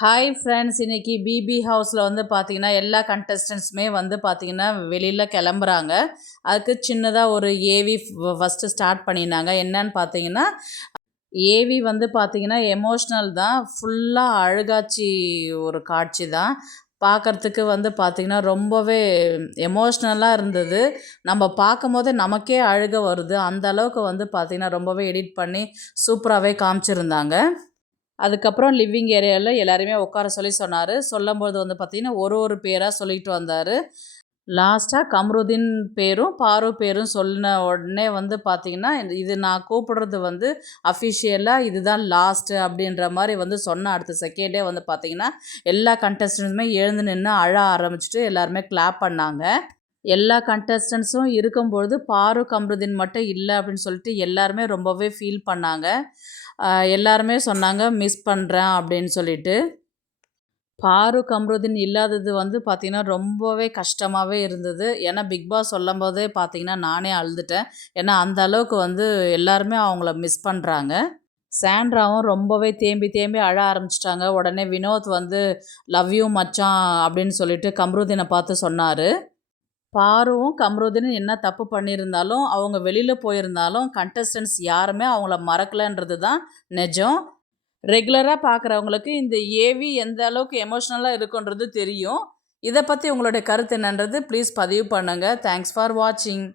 Hi friends, இன்னைக்கு BP ஹவுஸில் வந்து பார்த்தீங்கன்னா எல்லா கண்டஸ்டன்ட்ஸுமே வந்து பார்த்தீங்கன்னா வெளியில் கிளம்புறாங்க. அதுக்கு சின்னதாக ஒரு ஏவி ஃபஸ்ட்டு ஸ்டார்ட் பண்ணியிருந்தாங்க. என்னன்னு பார்த்தீங்கன்னா ஏவி வந்து பார்த்தீங்கன்னா எமோஷ்னல் தான், ஃபுல்லாக அழுகாட்சி ஒரு காட்சி தான். பார்க்குறதுக்கு வந்து பார்த்திங்கன்னா ரொம்பவே எமோஷ்னலாக இருந்தது. நம்ம பார்க்கும்போதே நமக்கே அழுக வருது. அந்த அளவுக்கு வந்து பார்த்திங்கன்னா ரொம்பவே எடிட் பண்ணி சூப்பராகவே காமிச்சிருந்தாங்க. அதுக்கப்புறம் லிவிங் ஏரியாவில் எல்லாரையுமே உட்கார சொல்லி சொன்னார். சொல்லும்போது வந்து பார்த்திங்கன்னா ஒரு ஒரு பேராக சொல்லிட்டு வந்தார். லாஸ்ட்டாக கம்ருதீன் பேரும் பாரு பேரும் சொன்ன உடனே வந்து பார்த்திங்கன்னா இது நான் கூப்பிடுறது வந்து அஃபிஷியலாக இதுதான் லாஸ்ட்டு அப்படின்ற மாதிரி வந்து சொன்ன அடுத்த செகண்டே வந்து பார்த்திங்கன்னா எல்லா கண்டஸ்டன்ஸுமே எழுந்து நின்று அழ ஆரம்பிச்சுட்டு எல்லாருமே கிளாப் பண்ணாங்க. எல்லா கண்டஸ்டன்ஸும் இருக்கும்பொழுது பாரு கம்ருதீன் மட்டும் இல்லை அப்படின்னு சொல்லிட்டு எல்லாருமே ரொம்பவே ஃபீல் பண்ணாங்க. எல்லாருமே சொன்னாங்க மிஸ் பண்ணுறேன் அப்படின்னு சொல்லிட்டு. பாரு கம்ருதீன் இல்லாதது வந்து பார்த்திங்கன்னா ரொம்பவே கஷ்டமாகவே இருந்தது. ஏன்னா பிக் பாஸ் சொல்லும்போதே பார்த்திங்கன்னா நானே அழுதுட்டேன். ஏன்னா அந்த அளவுக்கு வந்து எல்லாருமே அவங்கள மிஸ் பண்ணுறாங்க. சாண்ட்ராவும் ரொம்பவே தேம்பி தேம்பி அழ ஆரம்பிச்சிட்டாங்க. உடனே வினோத் வந்து லவ் யூ மச்சான் அப்படின்னு சொல்லிட்டு கம்ருதீனை பார்த்து சொன்னார். பாருவும் கம்ருதீனும் என்ன தப்பு பண்ணியிருந்தாலும் அவங்க வெளியில் போயிருந்தாலும் கண்டஸ்டன்ஸ் யாருமே அவங்கள மறக்கலைன்றது தான் நிஜம். ரெகுலராக பார்க்குறவங்களுக்கு இந்த ஏவி எந்த அளவுக்கு எமோஷ்னலாக இருக்குன்றது தெரியும். இதை பற்றி உங்களுடைய கருத்து என்னன்றது ப்ளீஸ் பதிவு பண்ணுங்கள். தேங்க்ஸ் ஃபார் வாட்சிங்.